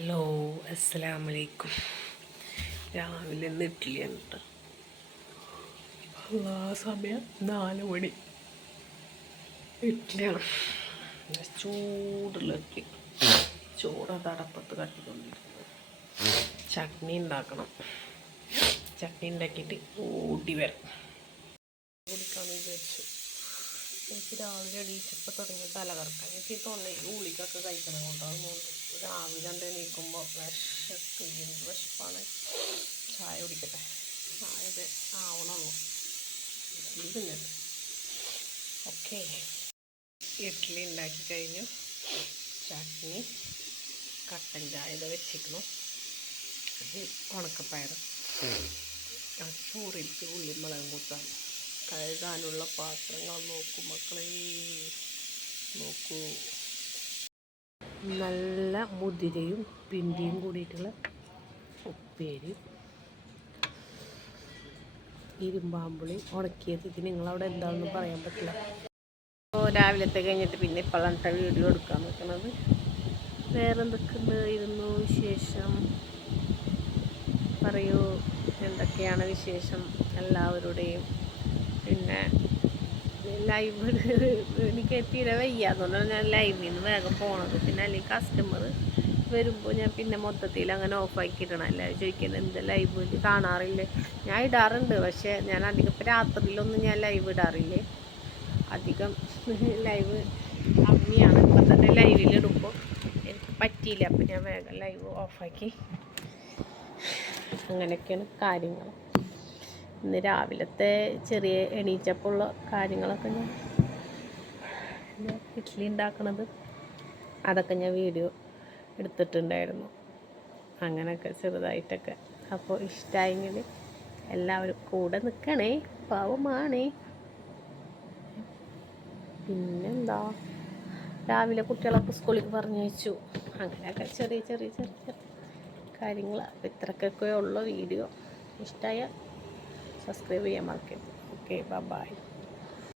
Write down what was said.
Hello അസ്സലാമു അലൈക്കും രാവിലെ നിന്ന് കേട്ടോ അല്ലാ സമയം നാല് മണി. ഇഡ്ഡലിയാണ് ചൂടുള്ള ഇഡ്ഡലി ചോറ് തടപ്പത്ത് കട്ടിക്കൊണ്ടിരിക്കുന്നത് ചട്നി ഉണ്ടാക്കണം. ചട്നി ഉണ്ടാക്കിയിട്ട് ഓടി വരാം. കുടിക്കാമെന്ന് വിചാരിച്ചു. എനിക്ക് രാവിലെ എണീച്ചപ്പോൾ തുടങ്ങിയ തലകറക്കാൻ. എനിക്ക് തൊണ്ടയിൽ ഗുളികൊക്കെ കഴിക്കണം കൊണ്ടാണ് രാവിലെ കണ്ട് എണീക്കുമ്പോൾ വിശക്ക് എന്ത് വിശപ്പാണ്? ചായ കുടിക്കട്ടെ. ചായ ഇത് ആവണമല്ലോ തിന്നത് ഓക്കെ. ഇഡ്ഡലി ഉണ്ടാക്കി കഴിഞ്ഞു. ചട്നി കട്ടൻ ചായ ഇത് വെച്ചിരിക്കുന്നു. അത് ഉണക്കപ്പയർ അത് ചോറിലേക്ക് ഉള്ളി മുളകും കൂട്ടാൻ കഴുകാനുള്ള പാത്രങ്ങൾ നോക്കൂ മക്കളെ. നോക്കൂ. നല്ല മുതിരയും പിണ്ടിയും കൂടിയിട്ടുള്ള ഉപ്പേരി ഇരുമ്പാമ്പുളി ഉണക്കിയത്. ഇത് നിങ്ങളവിടെ എന്താണെന്ന് പറയാൻ പറ്റില്ല. അപ്പോൾ രാവിലത്തെ കഴിഞ്ഞിട്ട് പിന്നെ ഇപ്പോഴാണ് വീഡിയോ എടുക്കാൻ നിൽക്കുന്നത് വേറെ എന്തൊക്കെയുണ്ട് ഇരുന്നു വിശേഷം. പറയൂ. എന്തൊക്കെയാണ് വിശേഷം? എല്ലാവരുടെയും പിന്നെ ലൈവ് എനിക്ക് തീരെ വയ്യ. അതുകൊണ്ടാണ് ഞാൻ ലൈവിൽ നിന്ന് വേഗം പോണത്. പിന്നെ അല്ലെങ്കിൽ കസ്റ്റമർ വരുമ്പോൾ ഞാൻ പിന്നെ മൊത്തത്തിൽ അങ്ങനെ ഓഫാക്കിയിടണം എല്ലാവരും ചോദിക്കുന്നത് എന്ത് ലൈവ് കാണാറില്ലേ? ഞാൻ ഇടാറുണ്ട്. പക്ഷേ ഞാൻ അധികം ഇപ്പം രാത്രിയിലൊന്നും ഞാൻ ലൈവ് ഇടാറില്ലേ? അധികം ലൈവ് കമ്മിയാണ്. ഇപ്പം തന്നെ ലൈവിൽ ഇടുമ്പോൾ എനിക്ക് പറ്റിയില്ല. അപ്പം ഞാൻ വേഗം ലൈവ് ഓഫാക്കി അങ്ങനെയൊക്കെയാണ് കാര്യങ്ങൾ. ഇന്ന് രാവിലത്തെ ചെറിയ എണീച്ചപ്പോൾ കാര്യങ്ങളൊക്കെ ഞാൻ ഇഡ്ഡലി ഉണ്ടാക്കണത്. അതൊക്കെ ഞാൻ വീഡിയോ എടുത്തിട്ടുണ്ടായിരുന്നു. അങ്ങനെയൊക്കെ ചെറുതായിട്ടൊക്കെ. അപ്പോൾ ഇഷ്ടമായെങ്കിൽ എല്ലാവരും കൂടെ നിൽക്കണേ. പാവമാണേ. പിന്നെന്താ? രാവിലെ കുട്ടികളൊക്കെ സ്കൂളിൽ പറഞ്ഞയച്ചു അങ്ങനെയൊക്കെ ചെറിയ ചെറിയ ചെറിയ കാര്യങ്ങൾ അപ്പോൾ ഇത്രക്കൊക്കെ ഉള്ള വീഡിയോ. ഇഷ്ടമായ സബ്സ്ക്രൈബ് ചെയ്യാൻ മറക്കരുത്. Okay bye